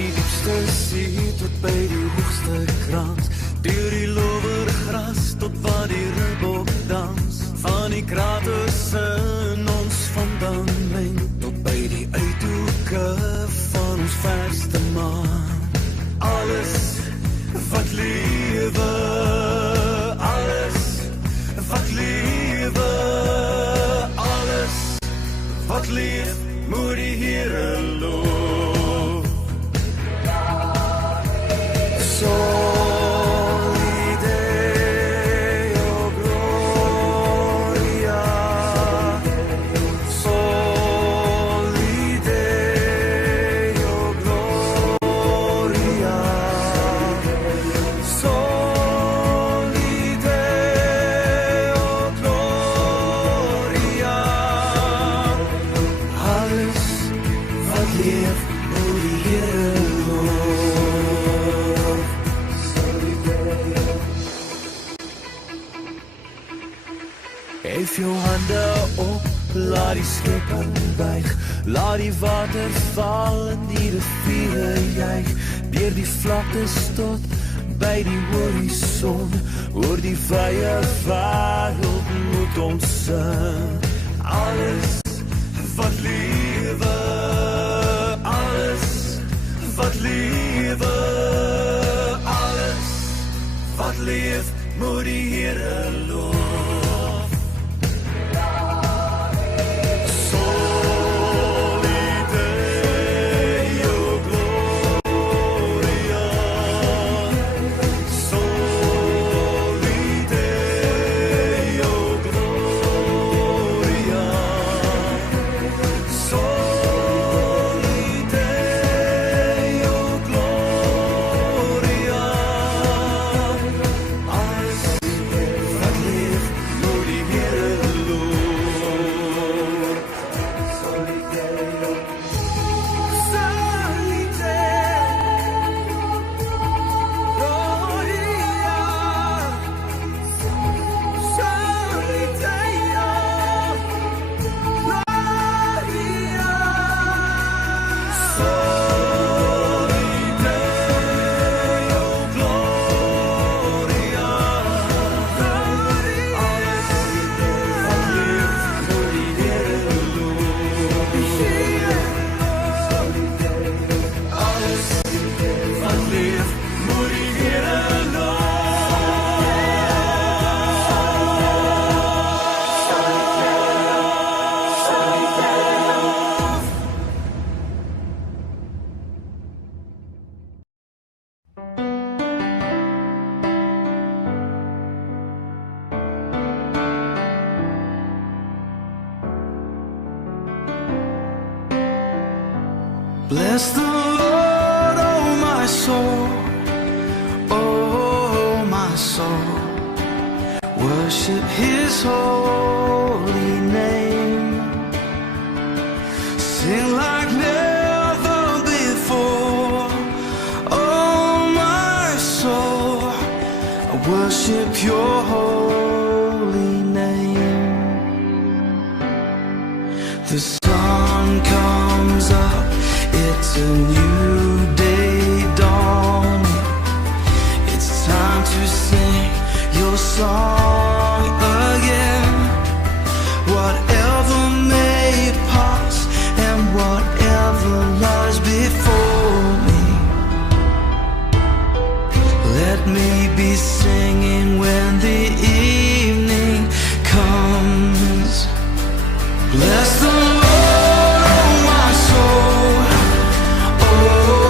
die diepste see tot by die hoogste krans, deur die lowere gras tot waar die ribok dans, van die kraters in ons fundament tot by die uithoeke van ons verste maan. Alles wat lewe, alles wat lewe, alles wat leef, moet die Here loof. Soli Deo Gloria, Soli Deo Gloria, Soli Deo Gloria. Alles wat leef, moet die Here loof. Hef jou hande op, laat die skepping buig, laat die water val en die riviere juig, deur die vlaktes tot by die horison, oor die vrye wêreld moet ons sing. Alles wat lewe, alles wat lewe, alles wat leef, moet die Here loof. Soli Deo Gloria, Soli Deo Gloria, Soli Deo Gloria. Alles wat leef, moet die Here loof. Soli Deo, Soli Deo Gloria, Soli Deo Gloria, Soli Deo Gloria. Alles wat leef, moet die Here loof. Alles wat leef, moet die Here loof. Bless the Lord, oh my soul, oh my soul. Worship His holy name. Sing like never before, oh my soul. I worship Your holy name. The sun comes up, it's a new day dawning. It's time to sing Your song again. Whatever may pass and whatever lies before me, let me be singing when the evening comes. Bless the Lord, oh my soul, oh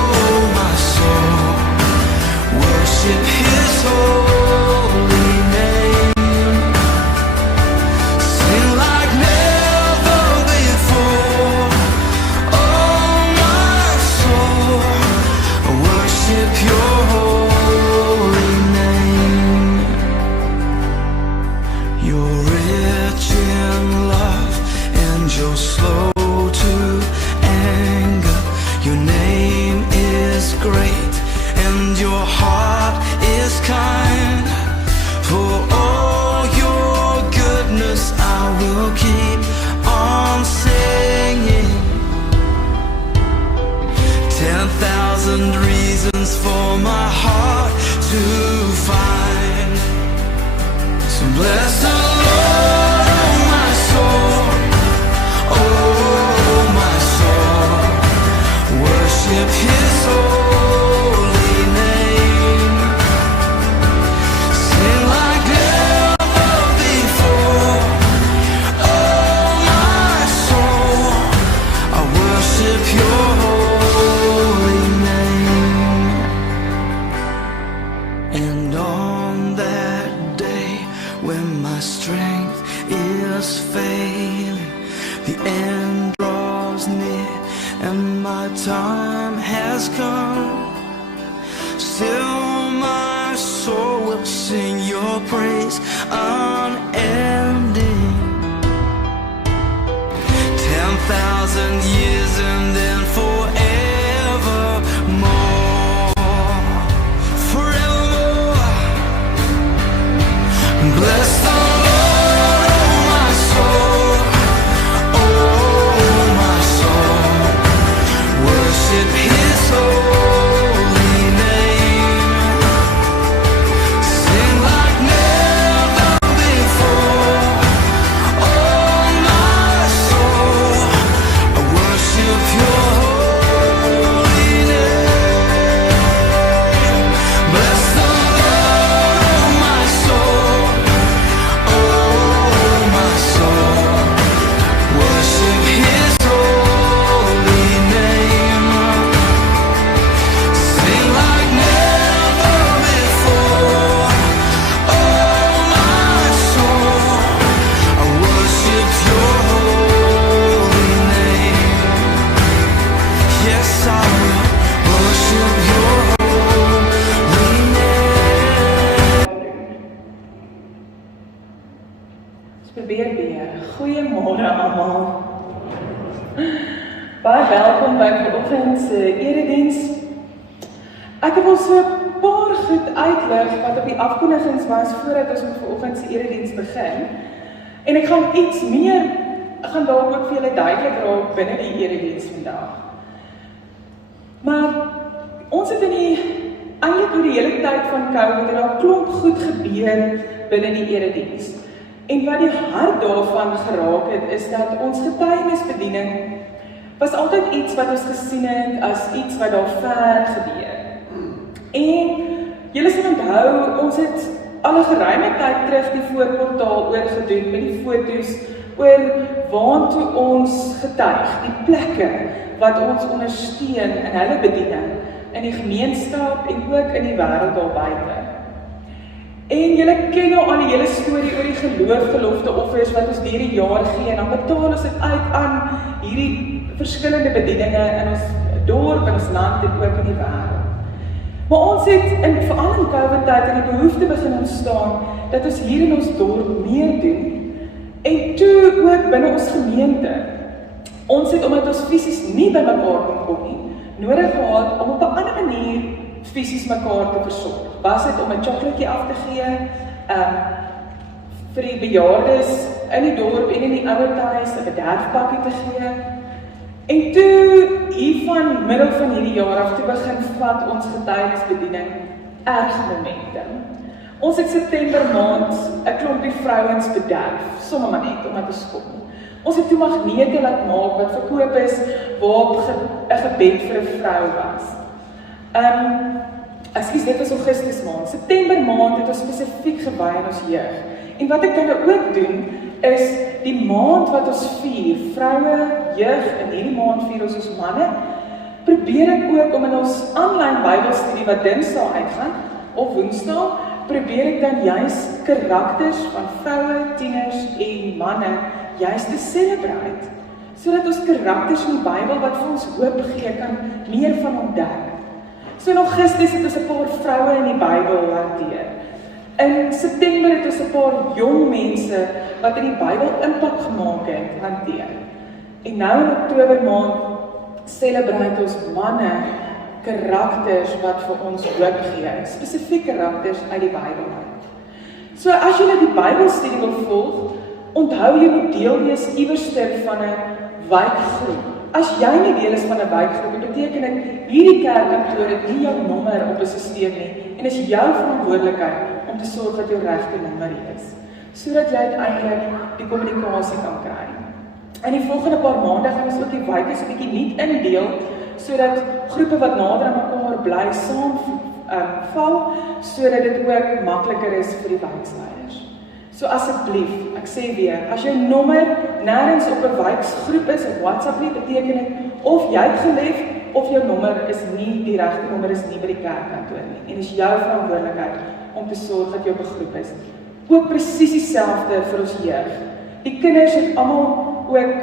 to find. So bless the Lord, oh my soul, oh my soul, worship His holy name. Sing like never before, oh my soul, I worship Your holy name. And on that day when my strength is failing, the end draws near and my time has come, still my soul will sing Your praise unending. 10,000 years and then forevermore, forevermore. Bless the Lord, oh my soul, oh my soul, worship His holy name. Sing like never before, oh my soul, I worship Your holy name. Bless the Lord, oh my soul, oh my soul, worship His holy name. Sing like never before, oh my soul, I worship Your holy name. Yes, I will worship Your holy name. Ons probeer weer. Goeiemôre almal. Baie welkom by vanoggend se erediens. Ek wil so 'n paar goed uitlig wat op die afkondigings was voordat ons met vanoggend se erediens begin. En ek gaan iets meer gaan dalk ook vir julle duidelik raak binne die erediens vandag. Maar ons het eintlik oor die hele tyd van COVID het daar klomp goed gebeur binne die erediens. En wat die hart daarvan geraak het, is dat ons getuienisbediening was altyd iets wat ons gesien het as iets wat daar ver gebeur. En julle sal onthou, ons het al 'n geruime tyd terug die voorportaal oorgedoen met die foto's oor waartoe ons getuig, die plekke wat ons ondersteun in hulle bediening, in die gemeenskap en ook in die wêreld daar buite. En julle ken nou al die hele storie oor die gelofte offers wat ons deur die jaar gee, en dan betaal ons dit uit aan hierdie verskillende bedieninge in ons dorp, in ons land en ook in die wêreld. Maar ons het veral in COVID-tyd in die behoefte begin ontstaan dat ons hier in ons dorp meer doen, en toe ook binne ons gemeente. Ons het, omdat ons fisies nie by mekaar kon kom nie, nodig gehad om op 'n ander manier fisies mekaar te versorg. Was dit om 'n chocolaatjie af te gee vir die bejaardes in die dorp en in die ouerhuis, 'n bederfpakkie te gee. En toe hiervan middel van hierdie jaar af toe begin vat ons getuienisbediening erg momentum. Ons het September maand 'n klompie vrouens bederf, sommer maar net omdat ons kom. Ons het toe magnete laat maak wat verkoop is waarop 'n gebed vir 'n vrou was. Dit was Augustus maand. September maand het ons spesifiek gewy aan ons jeug. En wat ek dan ook doen, is die maand wat ons vier, vroue, jeug, en hierdie maand vier ons manne, probeer ek ook om in ons aanlyn Bybelstudie wat Dinsdae uitgaan, of Woensdae, probeer ek dan juis karakters van vroue, tieners en manne juis te celebrate, sodat ons karakters in die Bybel wat vir ons hoop gee, kan meer van ontdek. So in Augustus het ons 'n paar vroue in die Bybel hanteer. In September het ons 'n paar jong mense wat in die Bybel impak gemaak het hanteer. En nou in Oktober maand celebrate ons manne karakters wat vir ons hoop gee, spesifiek karakters uit die Bybel uit. So as jy die Bybelstudie wil volg, onthou jy moet deel wees iewerster van 'n wijkgroep As jy nie deel is van 'n wijkgroep, beteken dit hierdie kerkkantoor het nie jou nommer op 'n sisteem nie en is jou verantwoordelikheid om te sorg dat jou regte nommer is, sodat jy uiteindelik die kommunikasie kan kry. In die volgende paar maande gaan ons ook die wijk so 'n bietjie nuut indeel, sodat groepe wat nader aan mekaar bly saamval, sodat dit ook makliker is vir die wijksleiders. So asseblief, ek sê weer, as jou nommer nêrens op 'n wijksgroep is, op WhatsApp nie, beteken dit of jy het gelef, of jou nommer is nie, die regte nommer is nie by die kerkkantoor nie. En dis jou verantwoordelikheid om te sorg dat jy op 'n groep is. Ook presies dieselfde vir ons jeug. Die kinders het almal ook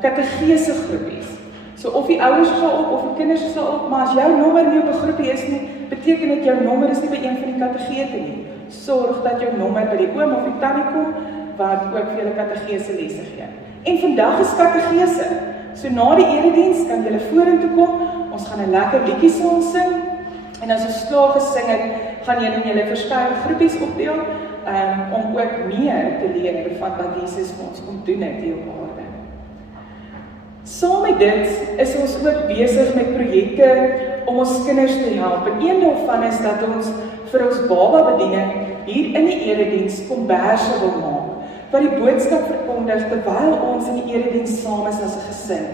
kategese groepies. So of die ouers is al op, of die kinders is al op, maar as jou nommer nie op 'n groepie is nie, beteken dit jou nommer is nie by een van die kategete nie. Sorg dat jou nommer by die oom of die tannie kom, wat ook vir julle kategese lesse gee. En vandag is kategese. So na die erediens kan julle vorentoe kom, ons gaan 'n lekker liedjie saam sing, en as ons klaar gesing het, gaan julle verskeie groepies opdeel, om ook meer te leer van wat Jesus vir ons kom doen het hier op aarde. Saam met dit is ons ook besig met projekte om ons kinders te help. En een daarvan is dat ons vir ons baba bediening hier in die erediens komberse wil maak, wat die boodskap verkondig terwyl ons in die erediens saam is as 'n gesin.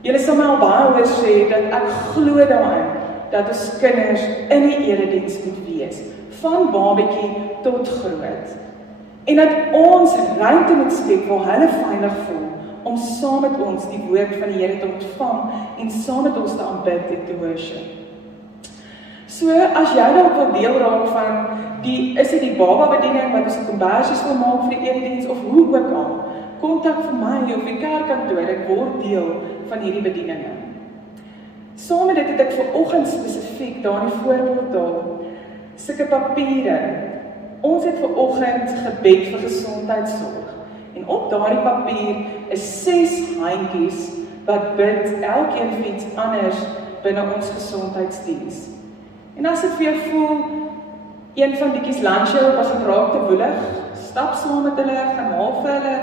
Julle sal my al baie hoor sê dat ek glo daarin dat ons kinders in die erediens moet wees, van babatjie tot groot. En dat ons ruimte moet skep waar hulle veilig voel om saam met ons die woord van die Here te ontvang en saam met ons te aanbid en te worship. So, as jy dalk wil deel raak van is dit die baba bediening wat ons die kombersies wil maak vir die erediens of hoe ook al, kontak vir my of die kerkkantoor, ek word deel van hierdie bedieninge. Saam met dit het ek vanoggend spesifiek daar in die voorbeeldtaal sulke papiere. Ons het vanoggend gebed vir gesondheidsorg. En op daardie papier is 6 handjies wat bid elkeen vir iets anders binne ons gesondheidsdiens. En as dit vir jou voel, een van dietjies lunch jou as dit raak te woelig, stap saam met hulle, gaan haal vir hulle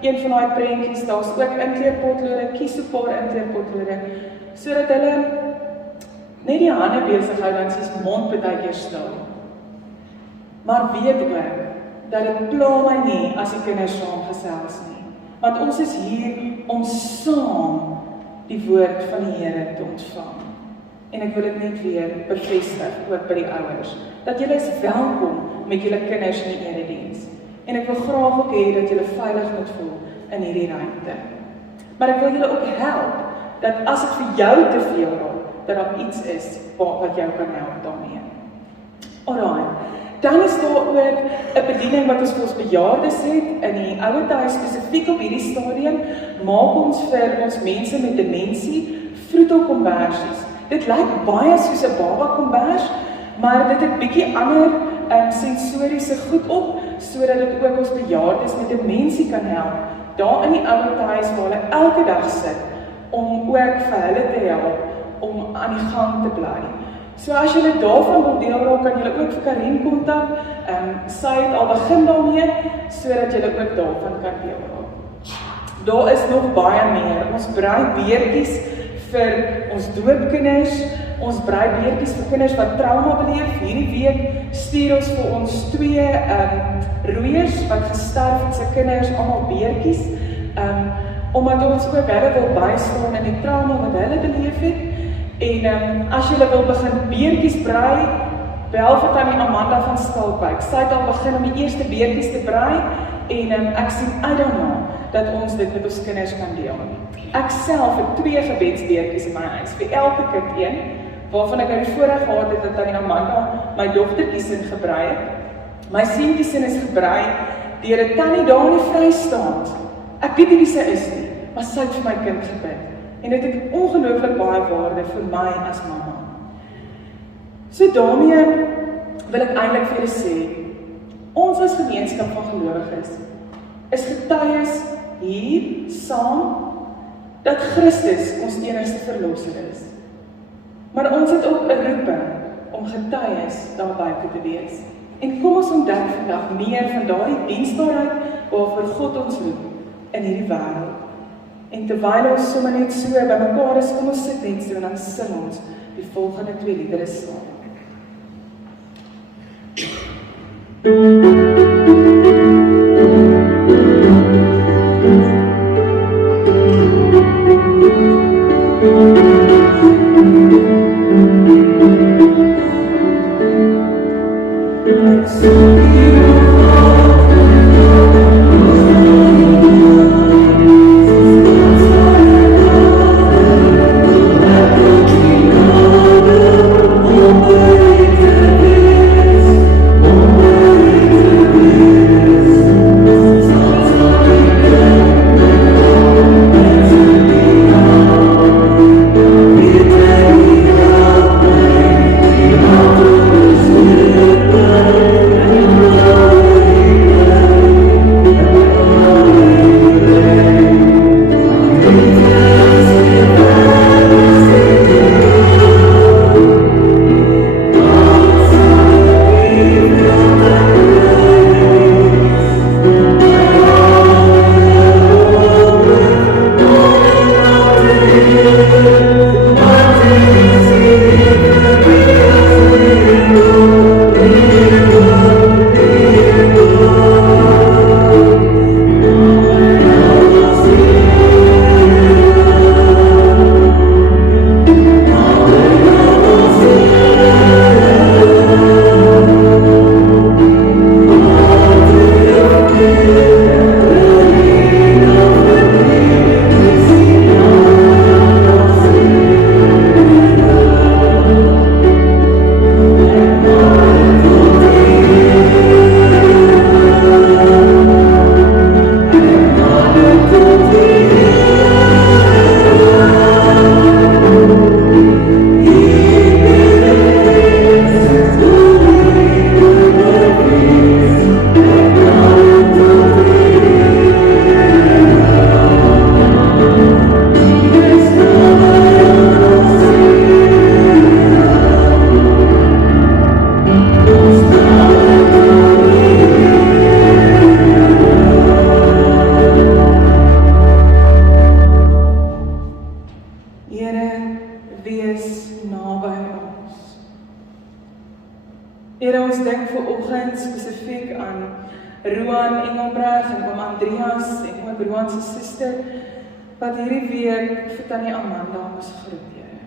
een van daai prentjies, daar's ook inkleurpotlode, kies 'n paar inkleurpotlode, sodat hulle net die hande besig hou dan sies mond partykeer stil. Maar weet ook dat dit pla my nie as die kinders saamgesels nie. Want ons is hier om saam die woord van die Here te ontvang. En ek wil dit net weer bevestig, ook by die ouers, dat julle is welkom met julle kinders in die erediens. En ek wil graag ook hê dat julle veilig moet voel in hierdie ruimte. Maar ek wil julle ook help, dat as dit vir jou te veel raak, dat daar iets is wat jou kan help daarmee. Alright. Dan is daar ook 'n bediening wat ons vir ons bejaardes het, in die ouer huis spesifiek op hierdie stadium, maak ons vir ons mense met demensie vroetelkombersies. Dit lyk baie soos 'n baba kombers, maar dit het bietjie ander sensoriese goed op, sodat dit ook ons bejaardes met demensie kan help, daar in die ouer huis waar hulle elke dag sit, om ook vir hulle te help, om aan die gang te bly. So as julle daarvan wil deel raak, kan julle ook vir Karin kontak. Sy het al begin daarmee, sodat julle ook daarvan kan deel raak. Daar is nog baie meer. Ons brei beertjies vir ons doopkinders. Ons brei beertjies vir kinders wat trauma beleef. Hierdie week stuur ons vir ons 2 roeiers wat gesterf het, se kinders, almal beertjies. Omdat ons ook hulle wil bystaan in die trauma wat hulle beleef het. En as julle wil begin beertjies brei, bel vir tannie Amanda van Skalkwyk. Sy het al begin om die eerste beertjies te brei en ek sien uit daarna dat ons dit met ons kinders kan deel. Ek self het 2 gebedsbeertjies in my huis, vir elke kind een, waarvan ek die voorreg gehad het dat tannie Amanda my dogtertjies in gebrei het. My seentjies in is gebrei deur 'n tannie daar in die Vrystaat. Ek weet nie wie sy is nie, maar sy het vir my kind gebid. En dit het ongelooflik baie waarde vir my as mamma. So daarmee wil ek eintlik vir julle sê, ons as gemeenskap van gelowiges is getuies hier saam dat Christus ons enigste verlosser is. Maar ons het ook 'n roeping om getuies daar buite te wees. En kom ons ontdek vandag meer van daardie diensbaarheid waarvoor God ons roep in hierdie wêreld. En terwyl ons sommer net so by mekaar is, kom ons sit net so en dan sing ons die volgende 2 liedere saam. Here, ons dink vanoggend spesifiek aan Roan Engelbreg en oom Andreas en oom Roan se suster wat hierdie week vir tannie Amanda moes groet, Here.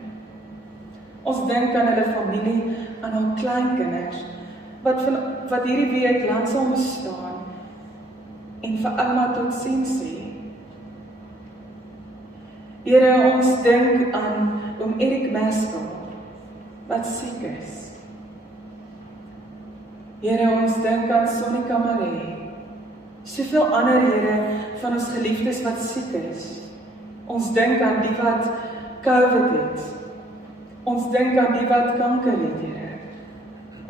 Ons dink aan hulle familie, aan hul kleinkinders wat hierdie week langs hom moes staan en vir ouma totsiens sê. Here, ons dink aan oom Erik Maskell wat siek is. Here, ons dink aan Sonika Marie, soveel ander Here van ons geliefdes wat siek is. Ons dink aan die wat COVID het. Ons dink aan die wat kanker het, Here.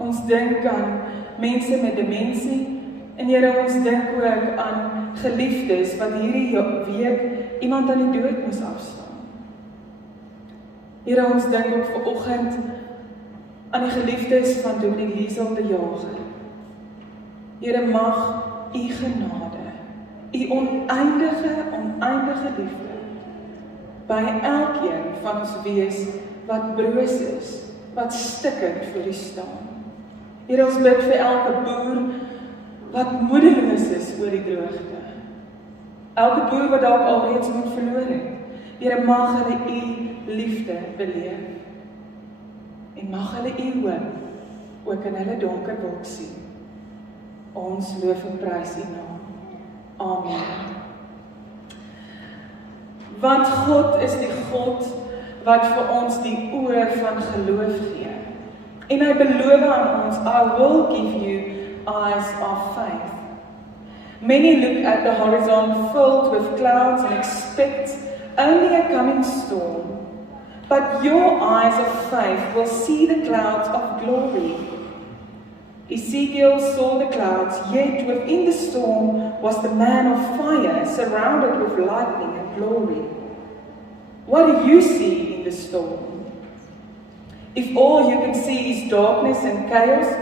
Ons dink aan mense met demensie en Here, ons dink ook aan geliefdes wat hierdie week iemand aan die dood moes afstaan. Here, ons dink ook vanoggend aan die geliefdes van Dominee Liesel de Jager. Here, mag u genade, u oneindige liefde, by elkeen van ons wees wat broos is, wat stikkend voor u staan. Here, ons bid vir elke boer wat moedeloos is oor die droogte. Elke boer wat dalk alreeds moet verloor het. Here, mag hulle u liefde beleef. En mag hulle u hoop ook in hulle donker wolk sien. Ons loof en prys u naam. Amen. Want God is die God wat vir ons die oë van geloof gee. En hy beloof aan ons, I will give you eyes of faith. Many look at the horizon filled with clouds and expect only a coming storm. But your eyes of faith will see the clouds of glory. Ezekiel saw the clouds, yet within the storm was the man of fire, surrounded with lightning and glory. What do you see in the storm? If all you can see is darkness and chaos,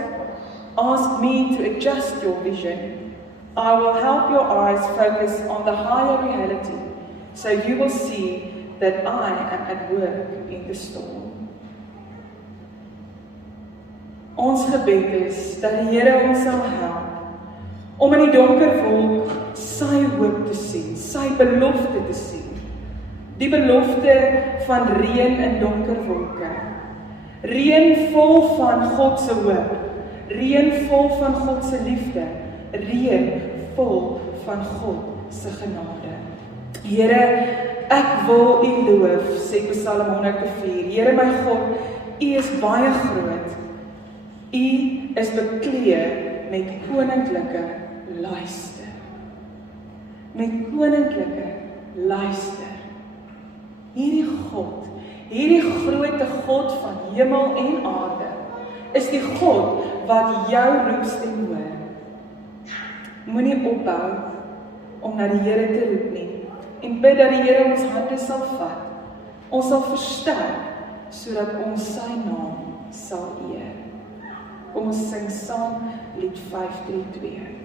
ask me to adjust your vision. I will help your eyes focus on the higher reality, So you will see that I am at work in the storm. Ons gebed is dat die Here ons sal help om in die donker wolk sy hoop te sien, sy belofte te sien. Die belofte van reën in donker wolke. Reën vol van God se hoop, reën vol van God se liefde, reën vol van God se genade. Here, ek wil U loof, sê Psalm 104. Here my God, U is baie groot. U is bekleed met koninklike luister. Met koninklike luister. Hierdie God, hierdie groote God van hemel en aarde, is die God wat jou roepstem hoor. Moenie ophou om na die Here te roep nie, en bid dat die Here ons hande sal vat, ons sal versterk, sodat ons sy naam sal eer. Kom ons sing saam lied 532.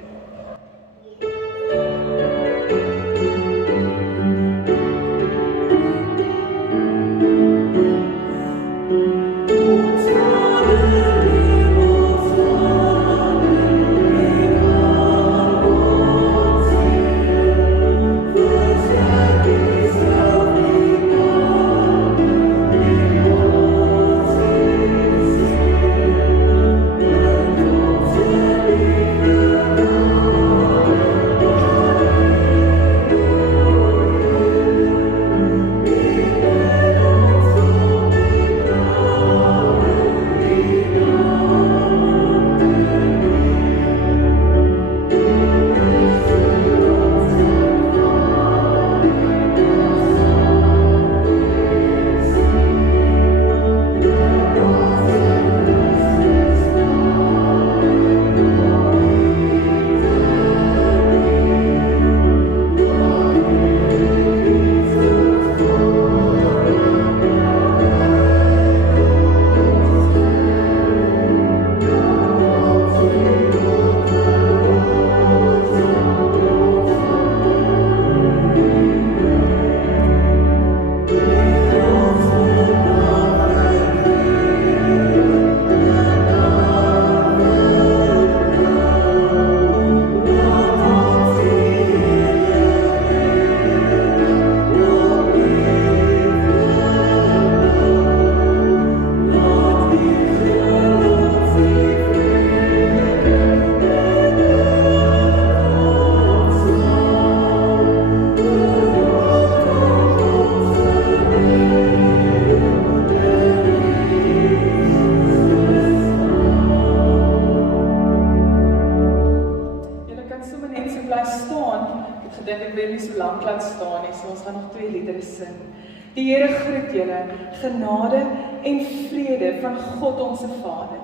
Die Here groet julle, genade en vrede van God ons Vader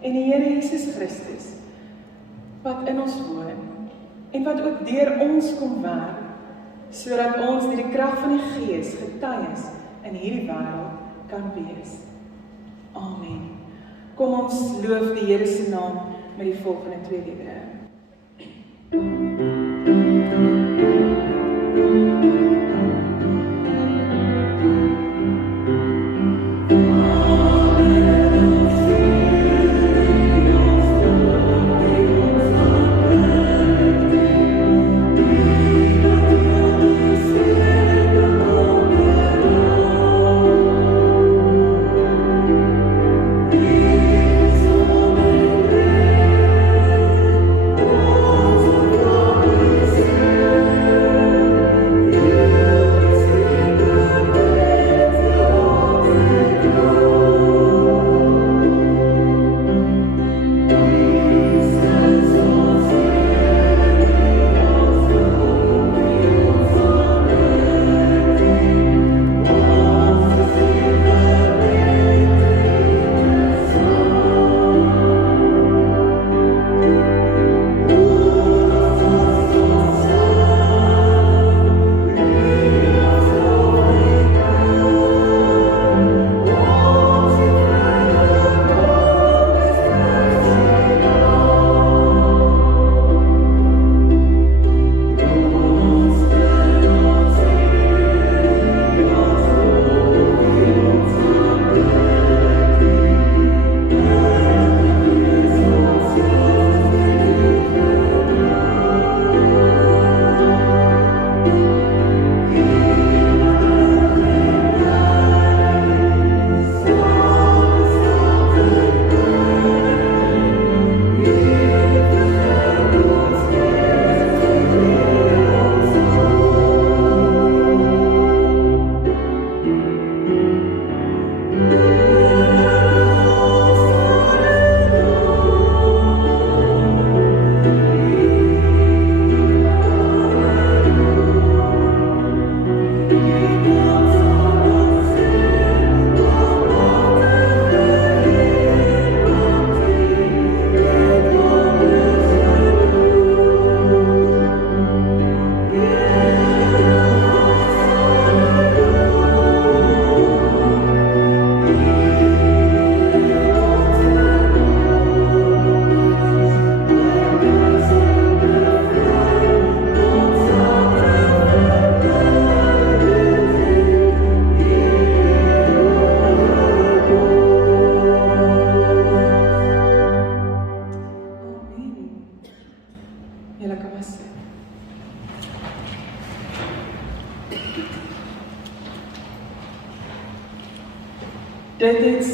en die Here Jesus Christus, wat in ons woon en wat ook deur ons kom werk, sodat ons deur die krag van die Gees getuies in hierdie wêreld kan wees. Amen. Kom ons loof die Here se naam met die volgende 2 liedere.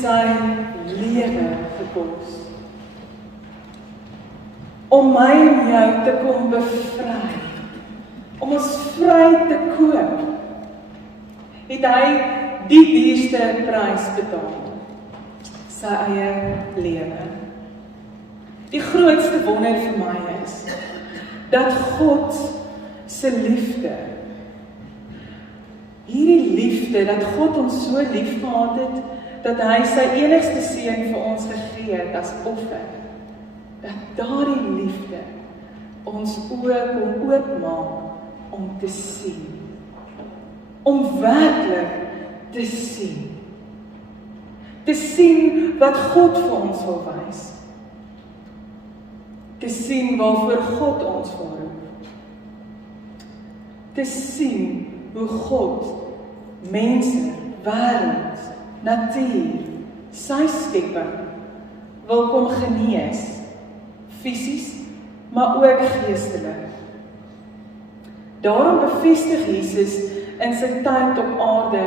sy lewe gekos. Om my en jou te kom bevry, om ons vry te koop, het hy die duurste prys betaal, sy eie lewe. Die grootste wonder vir my is, dat God se liefde, hierdie liefde, dat God ons so lief gehad het, dat hy sy enigste seun vir ons gegee het as offer, dat daardie liefde ons oë kom oopmaak om te sien, om werklik te sien wat God vir ons wil wys, te sien waarvoor God ons wil roep, te sien hoe God mense, wêreld, natuur, sy skepping wil kom genees, fisies, maar ook geestelik. Daarom bevestig Jesus in sy tyd op aarde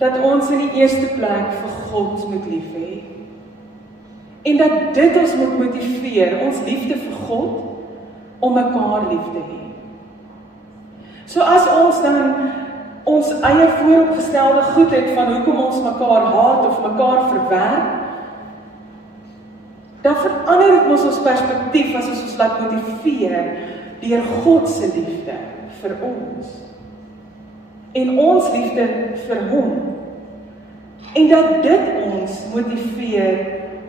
dat ons in die eerste plek vir God moet lief hê. En dat dit ons moet motiveer, ons liefde vir God, om mekaar lief te hê. So as ons dan ons eie vooropgestelde goed het van hoekom ons mekaar haat of mekaar verwerp, dan verander dit ons perspektief as ons laat motiveer deur God se liefde vir ons. En ons liefde vir hom. En dat dit ons motiveer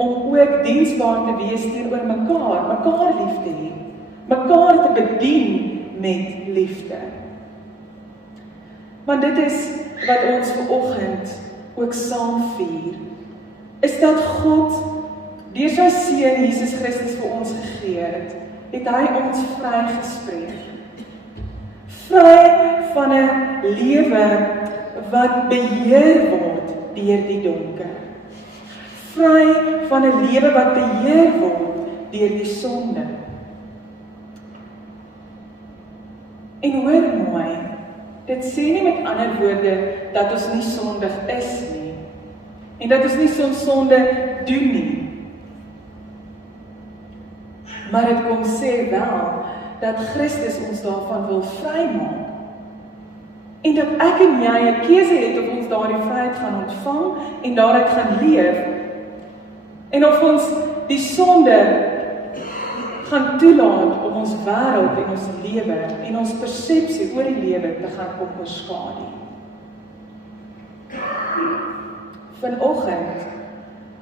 om ook diensbaar te wees teenoor mekaar lief te hê, mekaar te bedien met liefde. Want dit is wat ons vanoggend ook saam vier, is dat God deur sy seun Jesus Christus vir ons gegee het, het hy ons vrygespreek. Vry van 'n lewe wat beheer word deur die donker. Vry van 'n lewe wat beheer word deur die sonde. En hoor mooi, dit sê nie met ander woorde dat ons nie sondig is nie, en dat ons nie so sonde doen nie. Maar dit kom sê wel, dat Christus ons daarvan wil vrymaak. En dat ek en jy 'n keuse het of ons daardie vryheid gaan ontvang en daaruit gaan leef. En of ons die sonde gaan toelaat om ons wêreld en ons lewe en ons persepsie oor die lewe te gaan kom oorskadu. Vanoggend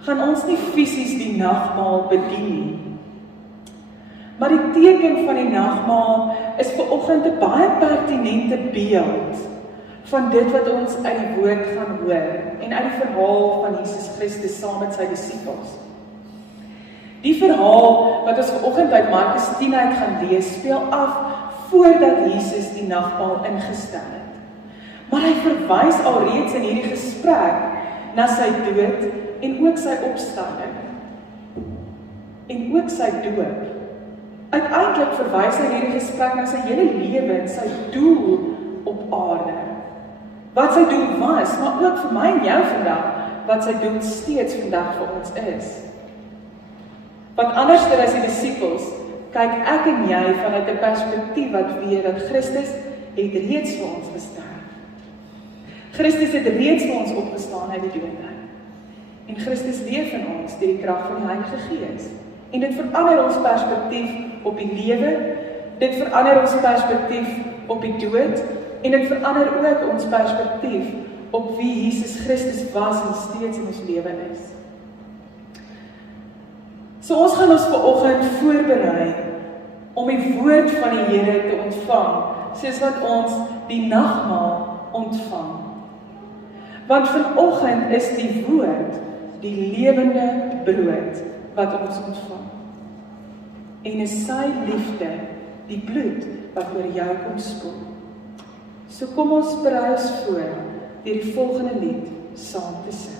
gaan ons nie fisies die nagmaal bedien nie. Maar die teken van die nagmaal is vanoggend 'n baie pertinente beeld van dit wat ons uit die woord gaan hoor en uit die verhaal van Jesus Christus saam met sy disippels. Die verhaal wat ons vanoggend uit Markus 10 uit gaan lees, speel af voordat Jesus die nagmaal ingestel het. Maar hy verwys alreeds in hierdie gesprek na sy dood en ook sy opstanding. En ook sy doop. Uiteindelik verwys hy hierdie gesprek na sy hele lewe en sy doel op aarde. Wat sy doel was, maar ook vir my en jou vandag, wat sy doel steeds vandag vir ons is. Want anders as die disippels, kyk ek en jy vanuit 'n perspektief wat weet dat Christus het reeds vir ons gesterf. Christus het reeds vir ons opgestaan uit die dood. En Christus leef in ons deur die krag van die Heilige Gees. En dit verander ons perspektief op die lewe, dit verander ons perspektief op die dood, en dit verander ook ons perspektief op wie Jesus Christus was en steeds in ons lewe is. So ons gaan ons vanoggend voorberei om die woord van die Here te ontvang, soos wat ons die nagmaal ontvang. Want vanoggend is die woord die lewende brood wat ons ontvang. En is sy liefde die bloed wat oor jou kom spoel. So kom ons berei ons voor deur die volgende lied saam te sing.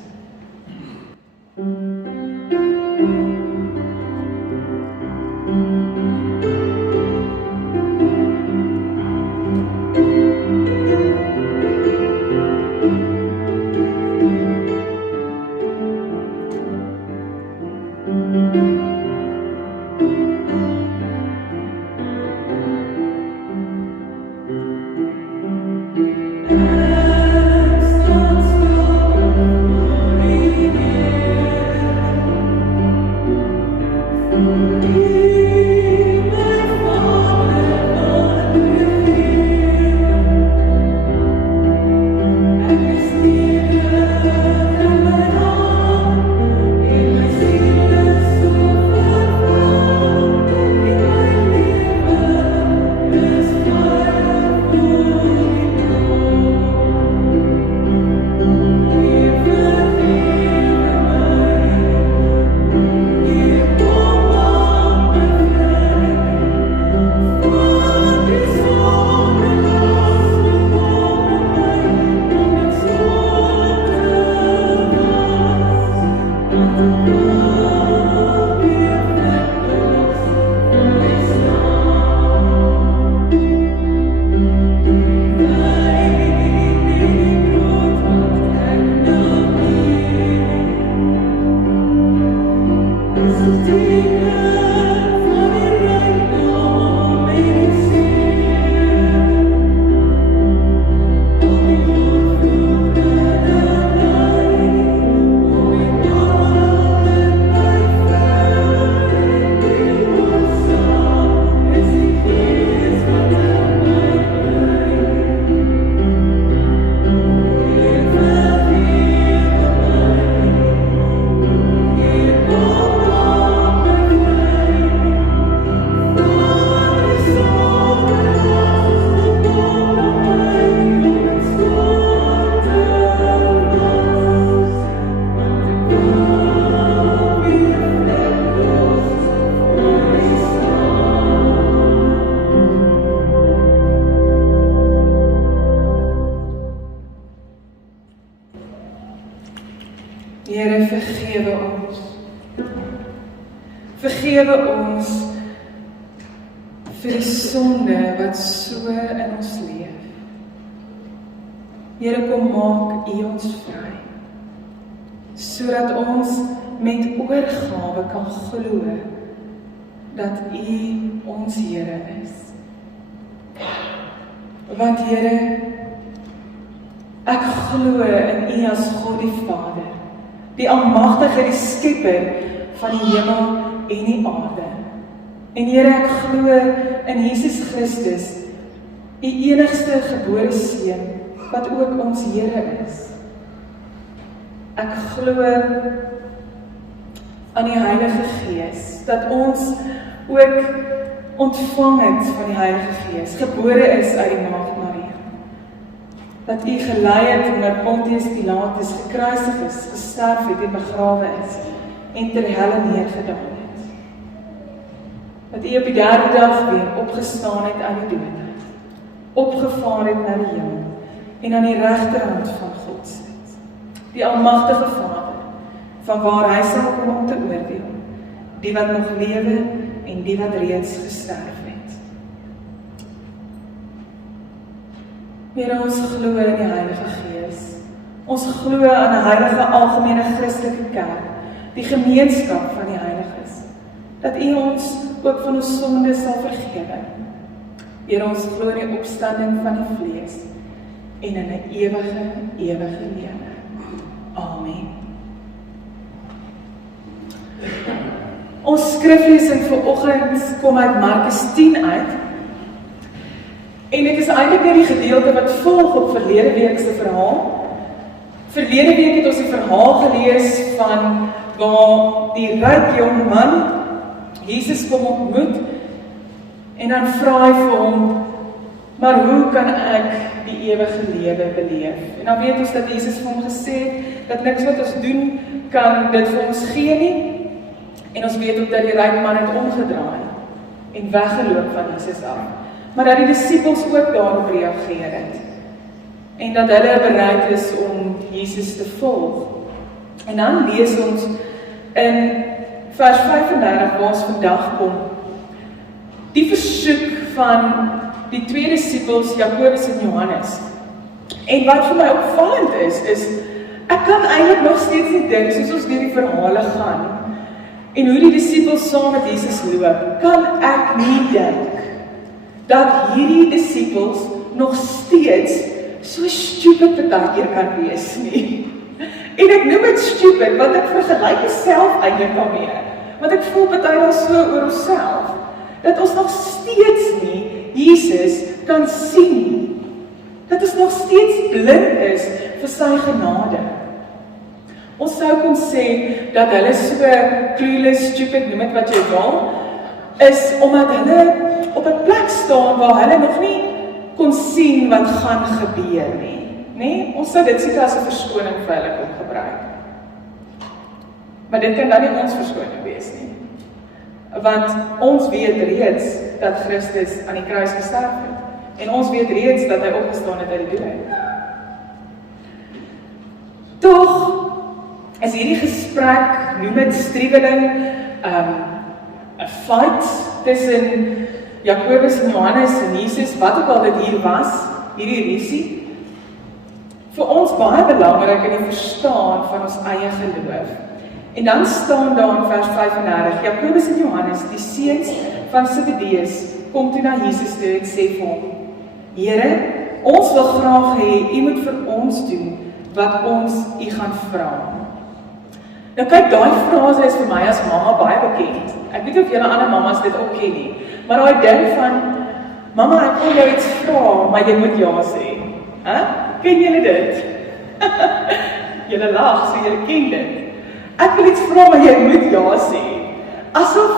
Here, vergewe ons. Vergewe ons vir die sonde wat so in ons leef. Here, kom maak U ons vry, sodat ons met oorgawe kan glo dat U ons Here is. Want Here, ek glo in U as God die Vader, die Almagtige, die Skepper van die hemel en die aarde. En Here, ek glo in Jesus Christus, U enigste gebore Seun, wat ook ons Here is. Ek glo aan die Heilige Gees, dat ons ook ontvang het van die Heilige Gees, gebore is uit die maagd Maria. Dat U gelei het onder Pontius Pilatus, gekruisig is, gesterf het en begrawe is, en ter helle neergedaan het. Dat U op die derde dag weer opgestaan het uit die dood, opgevaar het na die hemel, en aan die regterhand van God sit. Die Almagtige Vader, van waar Hy sal kom om te oordeel, die wat nog lewe en die wat reeds gesterf het. Here, ons glo in die Heilige Gees. Ons glo aan 'n heilige algemene Christelike kerk, die gemeenskap van die heiliges, dat U ons ook van ons sonde sal vergewe. Here, ons glo in die opstanding van die vlees en in 'n ewige lewe. Amen. Ons skriflesing vir oggend kom uit Markus 10 uit. En dit is eintlik net die gedeelte wat volg op verlede week se verhaal. Verlede week het ons die verhaal gelees van waar die ryk jong man Jesus kom ontmoet en dan vra hy vir hom, maar hoe kan ek die ewige lewe beleef? En dan weet ons dat Jesus vir hom gesê het, dat niks wat ons doen kan dit vir ons gee nie. En ons weet ook dat die ryk man het omgedraai en weggeloop van Jesus af. Maar dat die disippels ook daarop reageer het. En dat hulle bereid is om Jesus te volg. En dan lees ons in vers 35 waar ons vandag kom, die versoek van die twee disippels, Jakobus en Johannes. En wat vir my opvallend is, ek kan eintlik nog steeds nie dink, soos ons deur die verhale gaan, en hoe die disippels saam met Jesus loop, kan ek nie dink dat hierdie disippels nog steeds so stupid partykeer kan wees nie. En ek noem dit stupid, want ek vergelyk myself eintlik daarmee. Want ek voel partykeer so oor onsself, dat ons nog steeds nie Jesus kan sien nie. Dat ons nog steeds blind is vir sy genade. Ons sou kon sê dat hulle so clueless, stupid, noem dit wat jy wil, is omdat hulle op 'n plek staan waar hulle nog nie kon sien wat gaan gebeur nie. Ons sou dit seker as 'n verskoning vir hulle kon gebruik. Maar dit kan dan nie ons verskoning wees nie. Want ons weet reeds dat Christus aan die kruis gesterf het. En ons weet reeds dat hy opgestaan het uit die dood. Tog is hierdie gesprek, noem dit striweling, 'n fight tussen Jakobus en Johannes en Jesus, wat ook al dit hier was, hierdie rusie, vir ons baie belangrik in die verstaan van ons eie geloof. En dan staan daar in vers 35, Jakobus en Johannes, die seuns van Zebedeus, kom toe na Jesus toe en sê vir hom, Here, ons wil graag hê, u moet vir ons doen, wat ons u gaan vra. Nou kyk, daai frase is vir my as mamma baie bekend. Ek weet of julle ander mammas dit ook ken nie, maar daai ding van, mamma, ek wil jou iets vra, maar jy moet ja sê. Ken julle dit? Julle lag, so julle ken dit. Ek wil iets vra, maar jy moet ja sê. Asof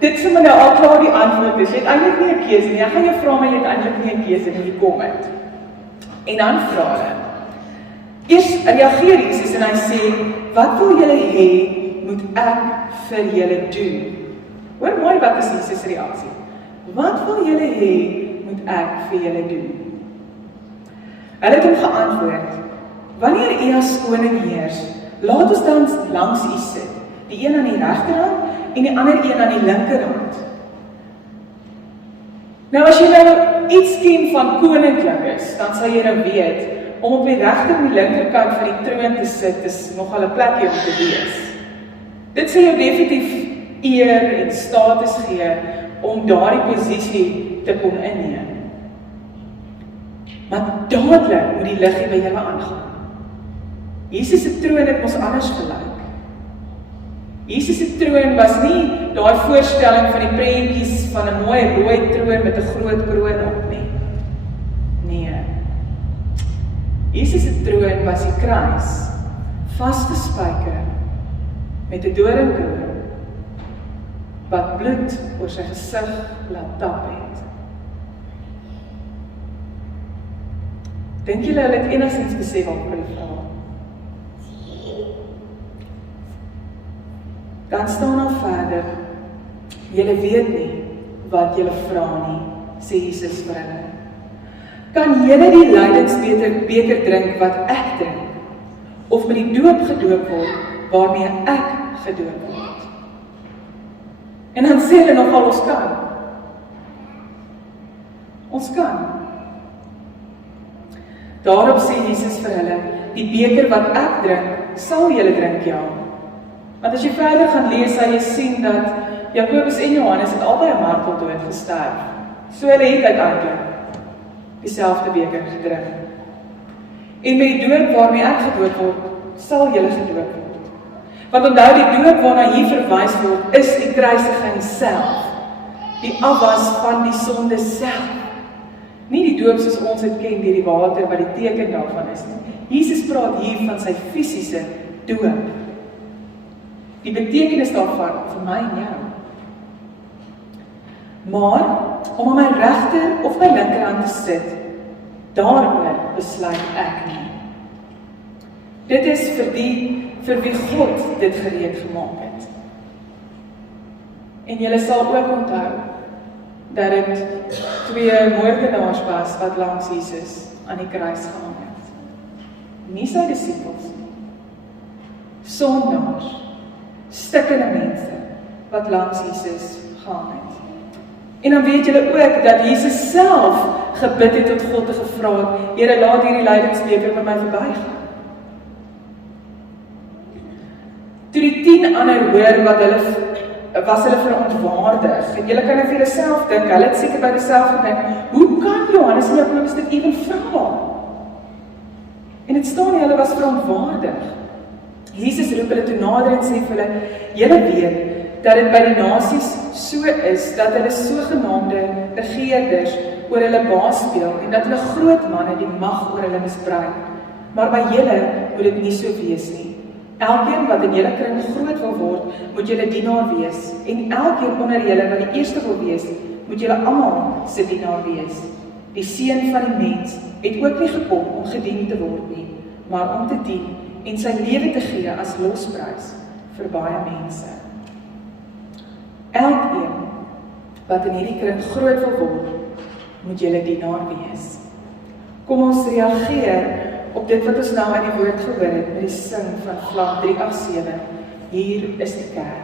dit sommer nou al klaar die antwoord is. Jy het eintlik nie 'n keuse nie. Ek gaan jou vra, maar jy het eintlik nie 'n keuse nie. Hier kom dit. En dan vra hy. Eers reageer Jesus en hy sê, wat wil julle hê moet ek vir julle doen? Hoor mooi wat is Jesus' reaksie. Wat wil julle hê moet ek vir julle doen? Hulle het hom geantwoord, wanneer u as koning heers, laat ons dan langs u sit, die een aan die regterhand en die ander een aan die linkerhand. Nou as jy nou iets ken van koninklik is, dan sal jy nou weet, om op die regter en die linkerkant van die troon te sit, is nogal 'n plekkie om te wees. Dit sal jou definitief eer en status gee, om daardie posisie te kon inneem. Maar dadelik moet die liggie by julle aangaan. Jesus se troon het mos anders gelyk. Jesus se troon was nie daai voorstelling van die prentjies van 'n mooi rooi troon met 'n groot kroon op nie. Nee. Jesus se troon was die kruis, vasgespijker met 'n doringkroon wat bloed oor sy gesig laat tap het. Dink julle hulle het enigstens besef wat hulle vra? Dan staan daar verder, julle weet nie wat julle vra nie, sê Jesus vir hulle. Kan julle die lydingsbeker drink wat ek drink, of met die doop gedoop word, waarmee ek gedoop word? En dan sê hulle nogal, ons kan. Ons kan. Daarop sê Jesus vir hulle, die beker wat ek drink, sal julle drink, ja. Want as jy verder gaan lees, sal jy sien dat Jakobus en Johannes het albei 'n marteldood gesterf. So hulle het uiteindelik dieselfde beker gedrink. En met die doop waarmee ek gedoop word, sal julle gedoop word. Want onthou, die doop waarna hier verwys word, is die kruisiging self. Die afwas van die sonde self. Nie die doop soos ons het ken deur die water wat die teken daarvan is nie. Jesus praat hier van sy fisiese doop. Die betekenis daarvan vir my en jou. Maar om aan my regter of my linkerhand te sit, daaroor besluit ek nie. Dit is vir wie God dit gereed gemaak het. En julle sal ook onthou dat dit 2 moordenaars was wat langs Jesus aan die kruis gehang het. Nie sy disippels nie. Sondaars, stikkende mense wat langs Jesus gehang het. En dan weet julle ook dat Jesus self gebid het tot God en gevra het, Here, laat hierdie lydingsbeker by my verbygaan. Toe die 10 ander hoor wat was hulle verontwaardig. En julle kan vir julleself dink, hulle het seker by hulself gedink, hoe kan Johannes en Jakobus dit ewen vra? En dit staan nie, hulle was verontwaardig. Jesus roep hulle toe nader en sê vir hulle, julle weet dat dit by die nasies so is, dat hulle sogenaamde regeerders oor hulle baas speel, en dat hulle groot manne die mag oor hulle misbruik. Maar by julle moet dit nie so wees nie. Elkeen wat in julle kring groot wil word, moet julle dienaar wees, en elkeen onder julle wat die eerste wil wees, moet julle almal se dienaar wees. Die Seun van die mens het ook nie gekom om gedien te word nie, maar om te dien en sy lewe te gee as losprys vir baie mense. Elkeen wat in hierdie kring groot wil word, moet julle dienaar wees. Kom ons reageer op dit wat ons nou uit die woord gehoor het met die sing van Vlam 387. Hier is die kerk.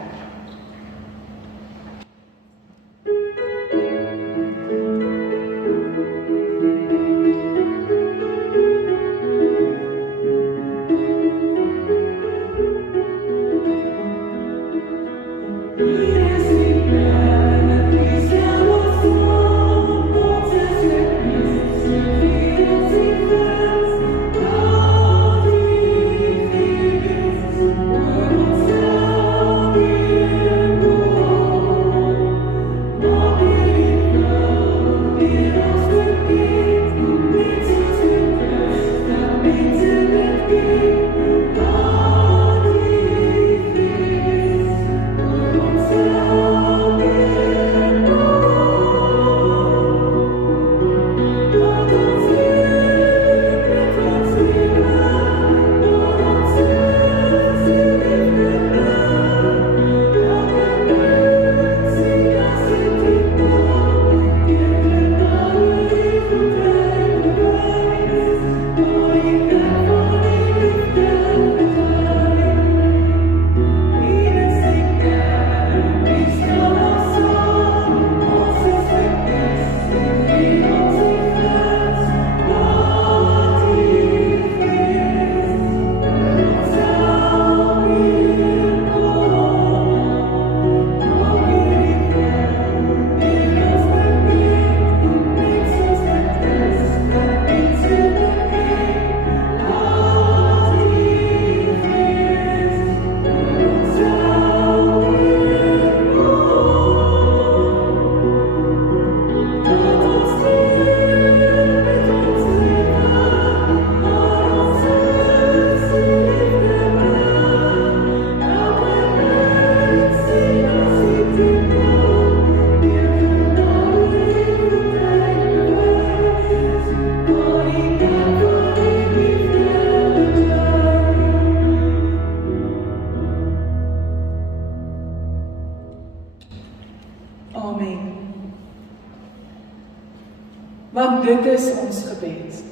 Want dit is ons gebed.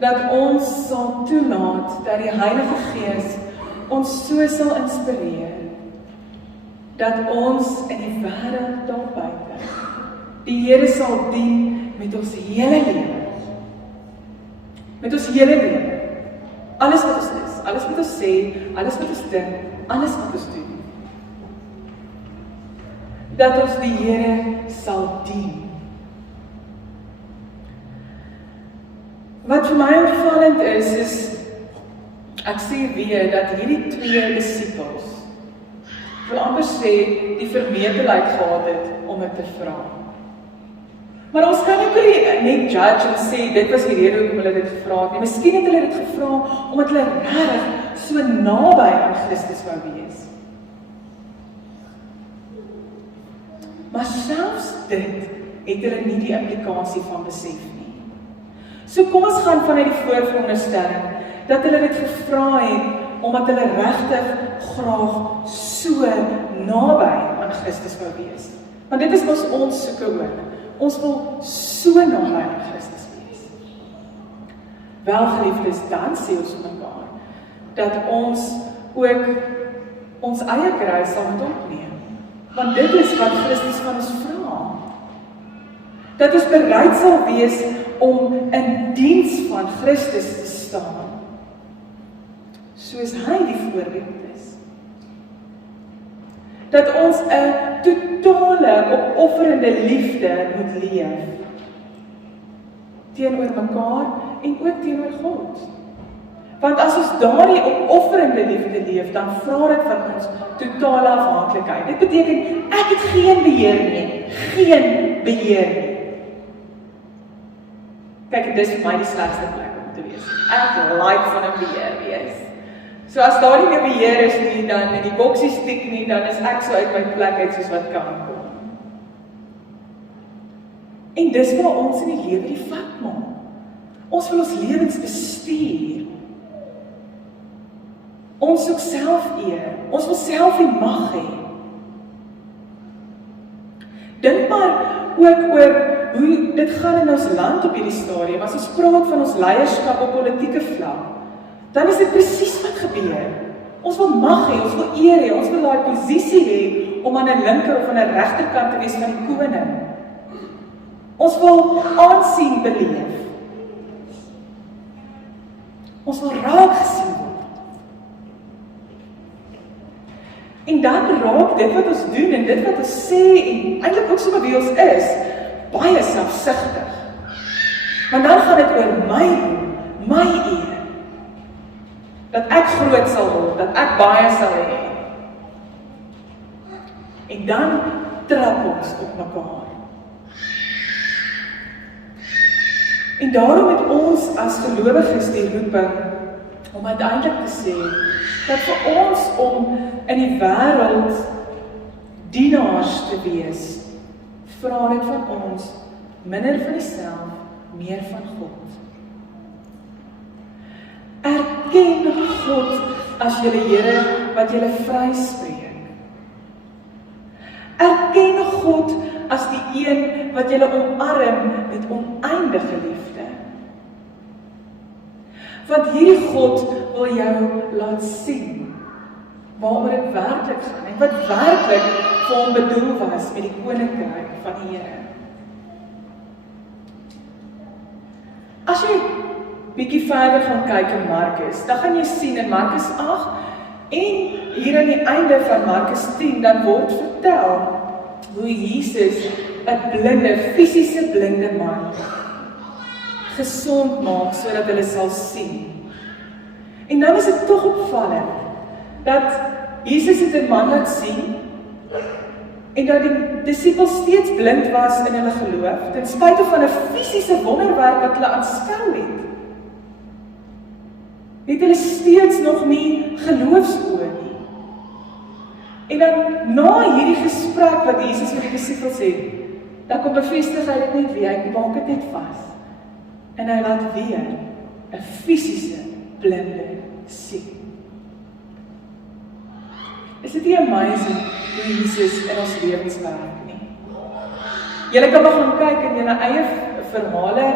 Dat ons sal toelaat dat die Heilige Gees ons so sal inspireer, dat ons in die wêreld daar buite die Here sal dien met ons hele lewe. Met ons hele lewe. Alles wat ons is, alles wat ons sê, alles wat ons dink, alles wat ons doen. Dat ons die Here sal dien. Wat vir my opvallend is ek sê weer dat hierdie twee disippels, ek wil amper sê, die vermetelheid gehad het om dit te vra. Maar ons kan ook net judge en sê, dit was die rede hoekom hulle dit gevra het nie. Miskien het hulle dit gevra, omdat hulle regtig so naby aan Christus wou wees. Maar selfs dit het hulle nie die implikasie van besef nie. So kom ons gaan vanuit die voorveronderstelling, dat hulle dit gevra het, omdat hulle regtig graag so naby aan Christus wou wees. Want dit is wat ons soeke ook. Ons wil so naby aan Christus wees. Wel geliefdes, dan sê ons mekaar, dat ons ook ons eie kruis sal moet opneem. Want dit is wat Christus van ons vra. Dat ons bereid sal wees om in diens van Christus te staan, soos hy die voorbeeld is. Dat ons 'n totale opofferende liefde moet leef, teenoor mekaar en ook teenoor God. Want as ons daardie opofferende liefde leef, dan vra dit van ons totale afhanklikheid. Dit beteken, ek het geen beheer nie, geen beheer nie. Kyk, dit is vir my die slegste plek om te wees. Ek like van 'n beheer wees. So as daar nie meer beheer is nie, dan in die boksie stiek nie, dan is ek so uit my plek uit soos wat kan kom. En dis waar ons in die lewe die fout maak. Ons wil ons lewens bestuur. Ons soek selfeer. Ons wil self die mag hê. Dink maar ook oor hoe dit gaan in ons land op hierdie stadium. As ons praat van ons leierskap op politieke vlak, dan is dit presies wat gebeur. Ons wil mag hê, ons wil eer hê, ons wil daai posisie hê om aan 'n linker of aan 'n regterkant te wees van die koning. Ons wil aansien beleef. Ons wil raak gesien word. En dan raak dit wat ons doen en dit wat ons sê en eintlik ook sommer wie ons is, baie selfsugtig. Want dan gaan dit oor my eer. Dat ek groot sal word, dat ek baie sal hê. En dan trap ons op mekaar. En daarom het ons as gelowiges die roeping om uiteindelik te sê, dat vir ons om in die wêreld dienaars te wees, vra dit van ons minder van jouself, meer van God. Erken God as julle Here wat julle vryspreek. Erken God as die een wat julle omarm met oneindige liefde. Want hierdie God wil jou laat sien waaroor dit werklik gaan en wat werklik vir hom bedoel was met die koninkryk van die Here. As jy bietjie verder gaan kyk in Markus, dan gaan jy sien in Markus 8 en hier aan die einde van Markus 10, dan word vertel hoe Jesus 'n blinde, fisiese blinde man gesond maak sodat hulle sal sien. En dan is dit tog opvallend dat Jesus het 'n man laat sien en dat die disippels steeds blind was in hulle geloof, ten spyte van 'n fisiese wonderwerk wat hulle aanskou het. Het hulle steeds nog nie geloofsoë nie. En dan na hierdie gesprek wat Jesus met die disippels het, dan kom bevestig hy dit net weer, hy maak dit net vas. En hy laat weer 'n fisiese blinde sien. Is dit nie amazing hoe Jesus in ons lewens werk nie? Julle kan maar gaan kyk in julle eie verhale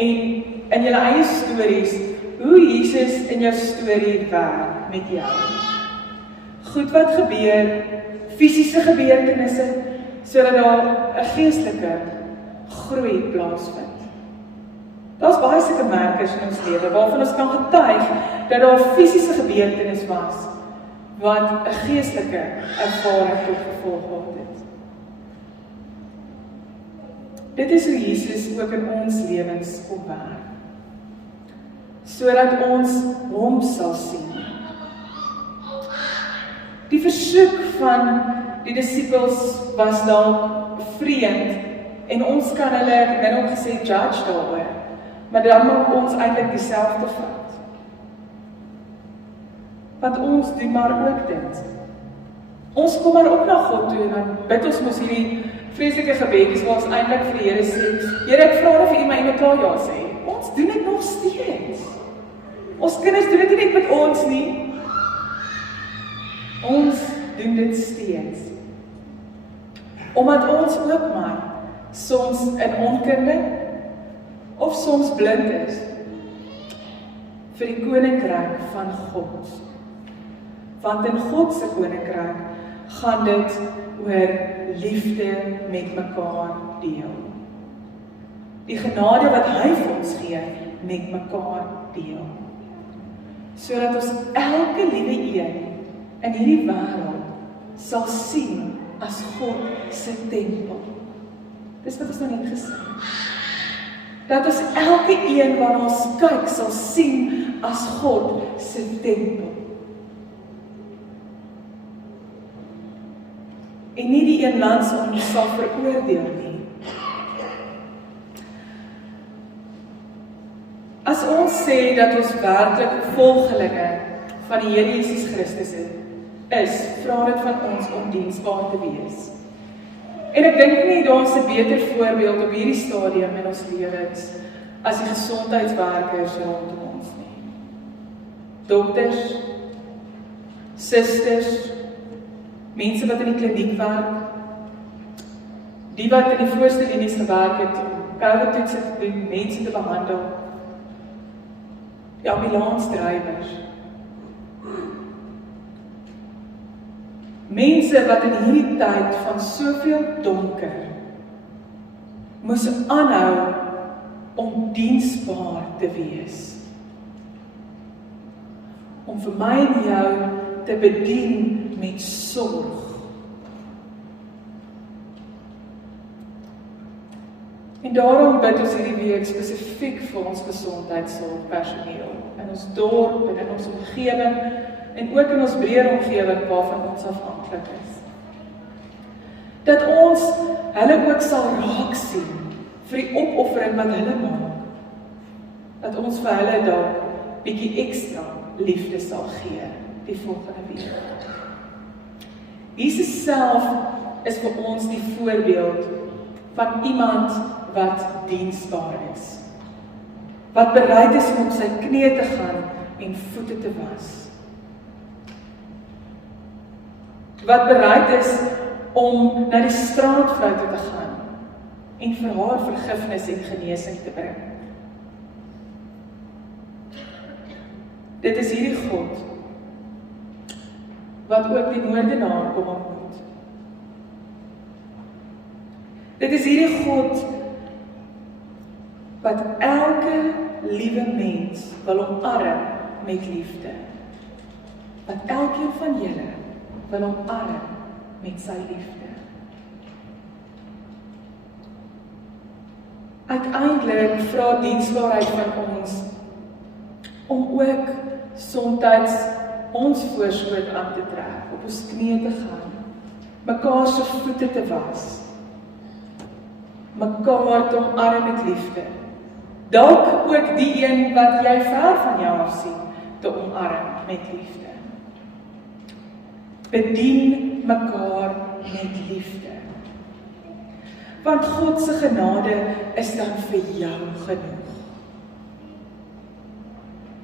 en in julle eie stories, hoe Jesus in jou storie werk met jou. Goed wat gebeur, fisiese gebeurtenisse, sodat daar 'n geestelike groei plaasvind. Daar's baie sulke merkers in ons lewe waarvan ons kan getuig dat daar 'n fisiese gebeurtenis was wat 'n geestelike ervaring tot gevolg gehad het. Dit is hoe Jesus ook in ons lewens kom werk, sodat ons hom sal sien. Die versoek van die disippels was dalk vreemd en ons kan hulle min ook gesê judge daaroor, maar dan moet ons eintlik dieselfde vat. Want ons doen maar ook dit. Ons kom maar ook na God toe en dan bid ons mos hierdie vreeslike gebedjies waar ons eintlik vir die Here sê, Here, ek vra dat vir U my ene klaar ja sê. Ons doen dit nog steeds. Ons kinders doen dit nie net met ons nie. Ons doen dit steeds. Omdat ons ook maar soms in onkunde of soms blind is vir die koninkryk van God. Want in God se koninkryk gaan dit oor liefde met mekaar deel. Die genade wat hy vir ons gee, met mekaar deel. Sodat ons elke liewe een in hierdie wêreld sal sien as God se tempel. Dis wat ons nou net gesê het. Dat ons elke een wat ons kyk sal sien as God se tempel. En nie die een lands ons sal veroordeel nie. As ons sê dat ons werklik volgelinge van die Here Jesus Christus is, vra dit van ons om diensbaar te wees. En ek dink nie daar is 'n beter voorbeeld op hierdie stadium in ons lewens as die gesondheidswerkers rondom ons nie. Dokters, susters, mense wat in die kliniek werk, die wat in die voorste linies gewerk het om COVID-toetse te doen, mense te behandel, die ambulansdrywers, mense wat in hierdie tyd van soveel donker moes aanhou om diensbaar te wees. Om vir my en jou te bedien met sorg. En daarom bid ons hierdie week spesifiek vir ons gesondheidsorgpersoneel in ons dorp en in ons omgewing en ook in ons breër omgewing waarvan ons afhanklik is. Dat ons hulle ook sal raak sien vir die opoffering wat hulle maak. Dat ons vir hulle dalk bietjie ekstra liefde sal gee die volgende week. Jesus self is vir ons die voorbeeld van iemand wat diensbaar is. Wat bereid is om op sy knieë te gaan en voete te was. Wat bereid is om na die straatvrou toe te gaan en vir haar vergifnis en genesing te bring. Dit is hierdie God wat ook die moordenaar kom ontmoet. Dit is hierdie God wat elke liewe mens wil omarm met liefde. Wat elkeen van julle wil omarm met sy liefde. Uiteindelik vra diensbaarheid van ons om ook soms ons voorspoed aan te trek, op ons knieë te gaan, mekaar se voete te was, mekaar te omarm met liefde. Dalk ook die een wat jy ver van jou af sien, te omarm met liefde. Bedien mekaar met liefde. Want God se genade is dan vir jou genoeg.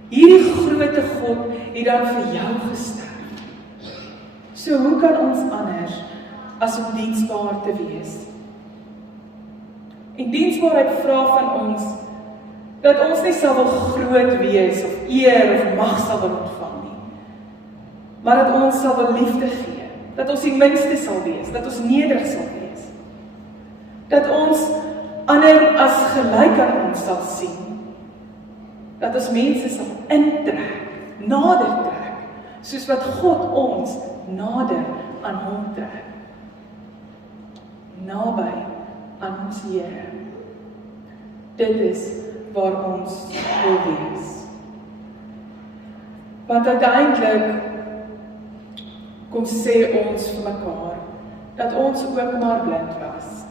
Hierdie groote God het dan vir jou gesterf. So hoe kan ons anders as om diensbaar te wees? En diensbaarheid vra van ons dat ons nie sal wil groot wees of eer of mag sal wil ontvang nie. Maar dat ons sal wil liefde gee, dat ons die minste sal wees, dat ons nederig sal wees. Dat ons ander as gelyk aan ons sal sien. Dat ons mense sal intrek, nader trek, soos wat God ons nader aan hom trek. Naby aan ons Here. Dit is waar ons wil wees. Want uiteindelik kom sê ons vir mekaar dat ons ook maar blind was.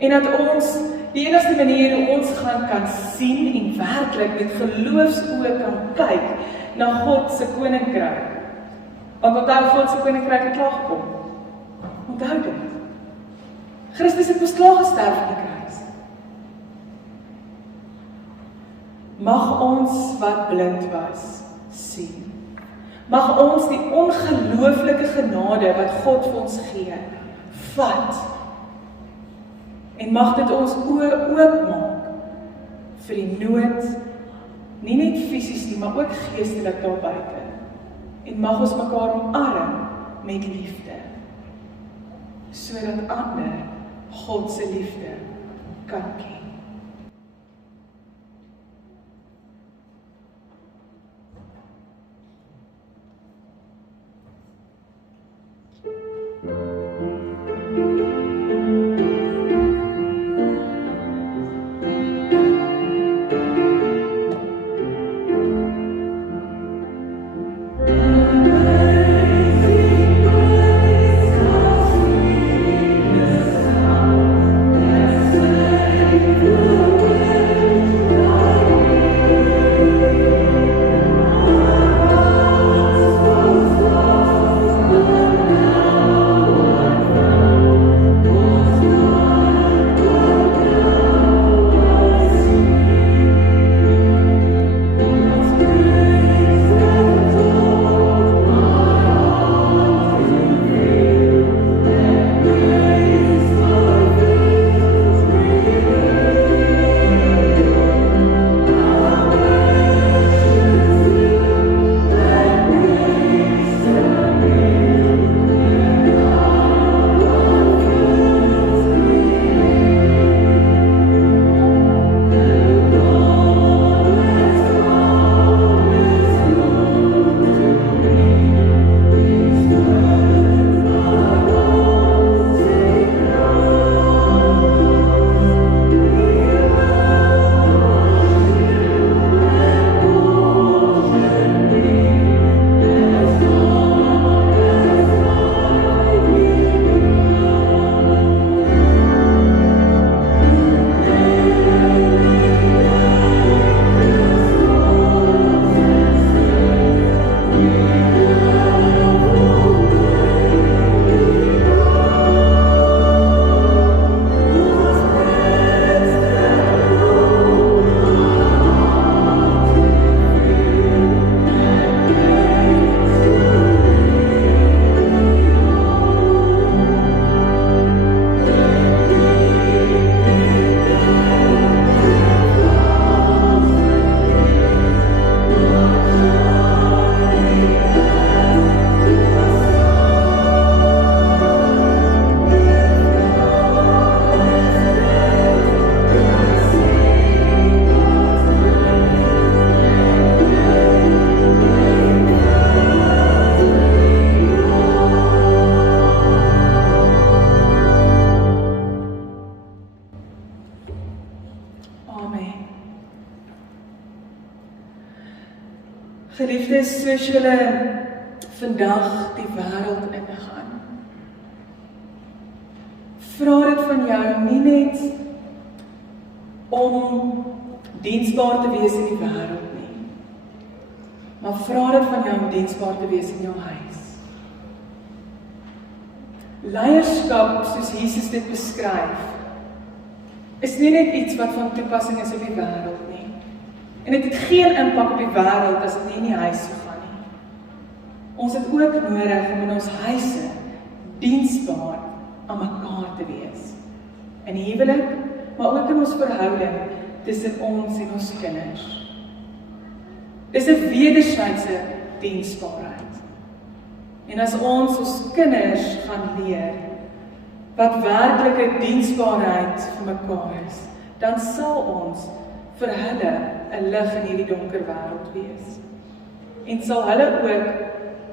En dat ons, die enigste manier hoe ons kan sien en werklik met geloofsoë kan kyk na God se koninkryk. Want onthou God se koninkryk het klaar gekom. Onthou dit. Christus het mos klaar gesterf aan die kruis. Mag ons wat blind was, sien. Mag ons die ongelooflike genade wat God vir ons gee, vat. En mag dit ons oë oopmaak vir die nood, nie net fisies nie, maar ook geestelik daar buite. En mag ons mekaar omarm met liefde, sodat ander God se liefde kan ken. soos julle vandag die wêreld ingaan, vra dit van jou nie net om diensbaar te wees in die wêreld nie, maar vra dit van jou om diensbaar te wees in jou huis. Leierskap, soos Jesus dit beskryf, is nie net iets wat van toepassing is op die wêreld nie. En dit het geen impak op die wêreld as dit nie in die huis sou gaan nie. Ons het ook nodig om in ons huise diensbaar aan mekaar te wees. In huwelik, maar ook in ons verhouding tussen ons en ons kinders. Dis 'n wederwysige diensbaarheid. En as ons kinders gaan leer wat werklike diensbaarheid vir mekaar is, dan sal ons vir hulle 'n lig in hierdie donker wêreld wees. En sal hulle ook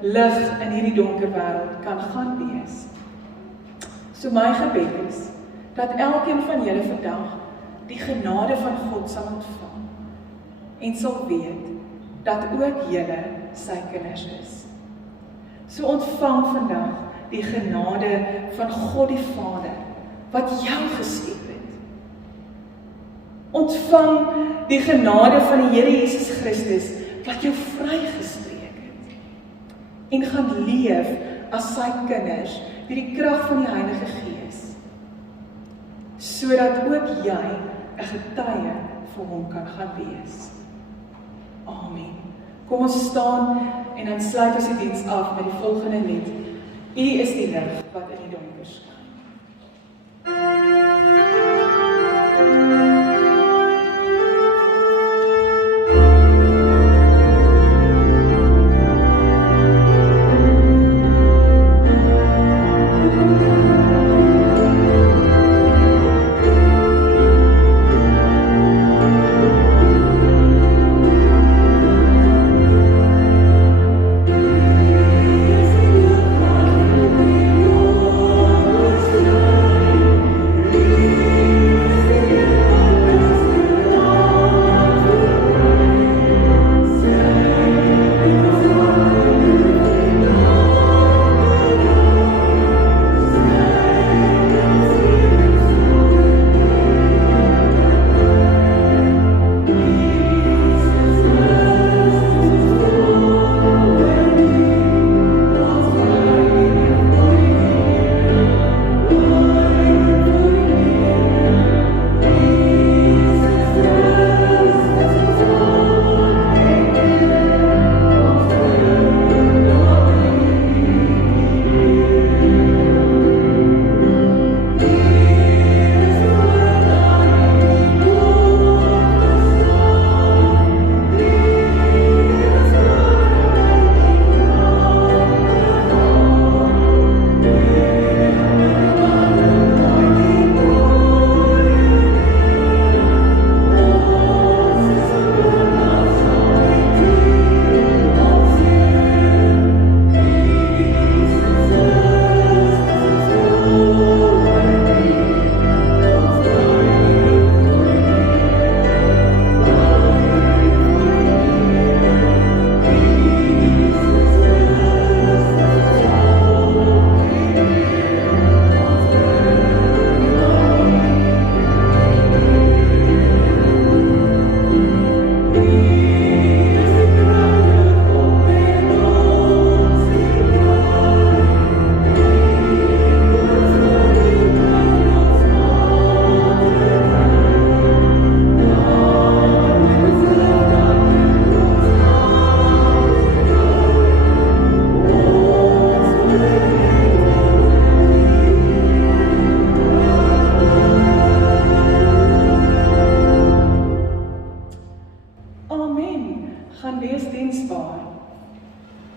lig in hierdie donker wêreld kan gaan wees. So my gebed is dat elkeen van julle vandag die genade van God sal ontvang en sal weet dat ook julle sy kinders is. So ontvang vandag die genade van God die Vader wat jou geskep het. Ontvang die genade van die Here Jesus Christus wat jou vrygespreek het. En gaan leef as sy kinders deur die krag van die Heilige Gees, sodat ook jy 'n getuie vir hom kan gaan wees. Amen. Kom ons staan en dan sluit ons die diens af met die volgende lied. U is die lig wat in die donker skyn.